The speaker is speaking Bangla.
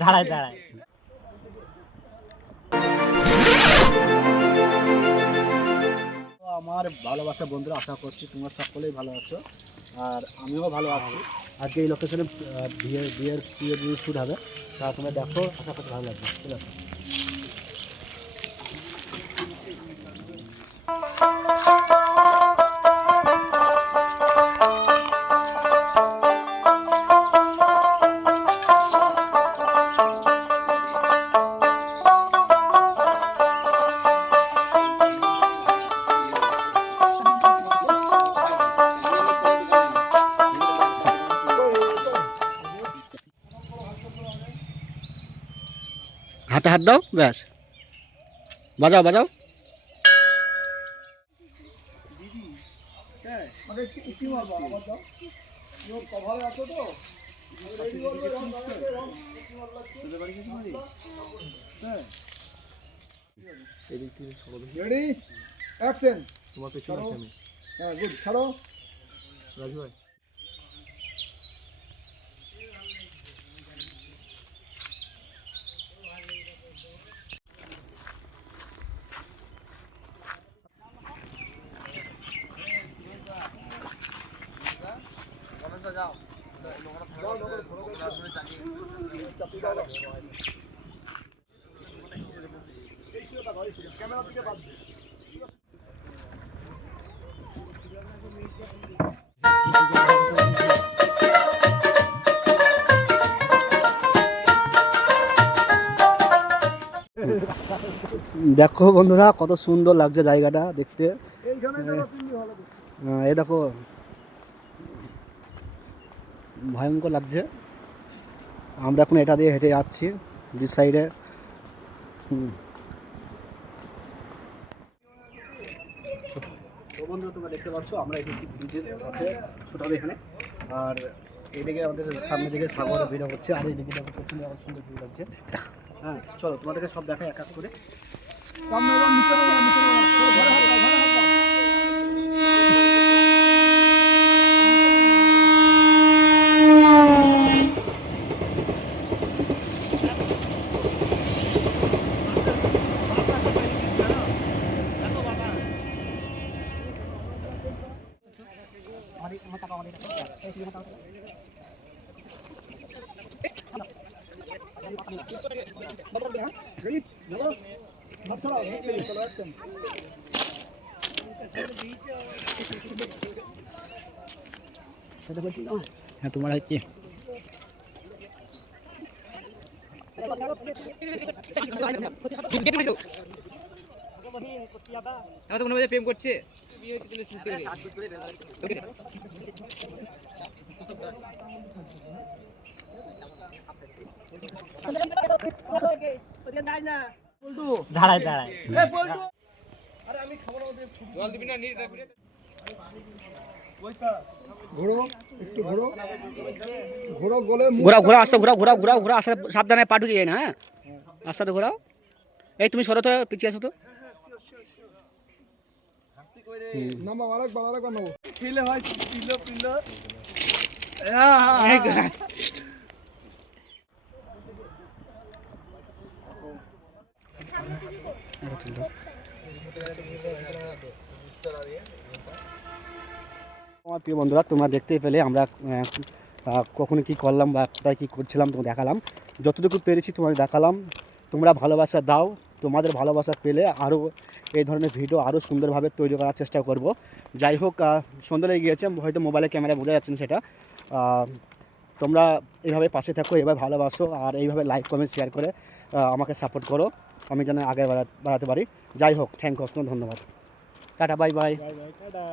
দাঁড়ায় দাঁড়ায়। আমার ভালোবাসা বন্ধুরা, আশা করছি তোমার সকলেই ভালো আছো। আর আমিও ভালো আছি। আজকে এই লোকেশনে বিয়ের বিয়ের বিয়ে শ্যুট হবে। তা তোমরা দেখো, আশা করছি ভালো লাগবে। ঠিক আছে? হাতে হাত দাও ব্যাস। বাজাও বাজাও। রেডি অ্যাকশন তোমার পেছনে আমি। হ্যাঁ গুড ছাড়ো। রাজু ভাই। দেখো বন্ধুরা কত সুন্দর লাগছে জায়গাটা দেখতে। এই দেখো ভয়ঙ্কর লাগছে। আমরা এখন এটা দিয়ে হেঁটে যাচ্ছি দু সাইডে। তো বন্ধু তোমরা দেখতে পাচ্ছ, আমরা এসেছি ব্রিজের কাছে ছোট হবে এখানে। আর এদিকে আমাদের সামনে দিকে সাগর ভিড় হচ্ছে, আর এদিকে দেখো প্রথমে আমার সুন্দর ভিড় লাগছে হ্যাঁ চলো তোমাদেরকে সব দেখা এক এক করে সামনে এবার নিচে নামো, নিচে নামো। চলো, ঘরে হাত দাও, ঘরে হাত দাও। রেডি যাব হাত ছড়াও মুখ থেকে চলো অ্যাকশন হ্যাঁ তোমার হচ্ছে আমার তো মনে হয় প্রেম করছে। দাঁড়ায় দাঁড়ায়। ঘোরো একটু ঘোরো ঘোরো গলে মুখ ঘোরাও ঘোরাও আস্তে ঘোরাও ঘোরাও ঘোরাও ঘোরাও আস্তে সাবধানে পা ঢুকে যায় না হ্যাঁ? আস্তে ঘোরাও। এই তুমি সরো তো পিছিয়ে আসো তো। নামো আরেকবার আরেকবার নামো। আমার প্রিয় বন্ধুরা তোমরা দেখতেই পেলে আমরা কখনো কি করলাম বা কোথায় কী করছিলাম তোমাকে দেখালাম। যতটুকু পেরেছি তোমাকে দেখালাম। তোমরা ভালোবাসা দাও। তোমাদের ভালোবাসা পেলে আরও এই ধরনের ভিডিও আরও সুন্দরভাবে তৈরি করার চেষ্টা করব। যাই হোক সন্ধ্যা লেগে গিয়েছে, হয়তো মোবাইলে ক্যামেরা বোঝা যাচ্ছে সেটা। তোমরা এইভাবে পাশে থাকো, এভাবে ভালোবাসো আর এইভাবে লাইক কমেন্ট শেয়ার করে আমাকে সাপোর্ট করো। আমি যেন আগে বাড়াতে পারি। যাই হোক থ্যাংক ইউ ধন্যবাদ। Tata bye bye bye bye tata.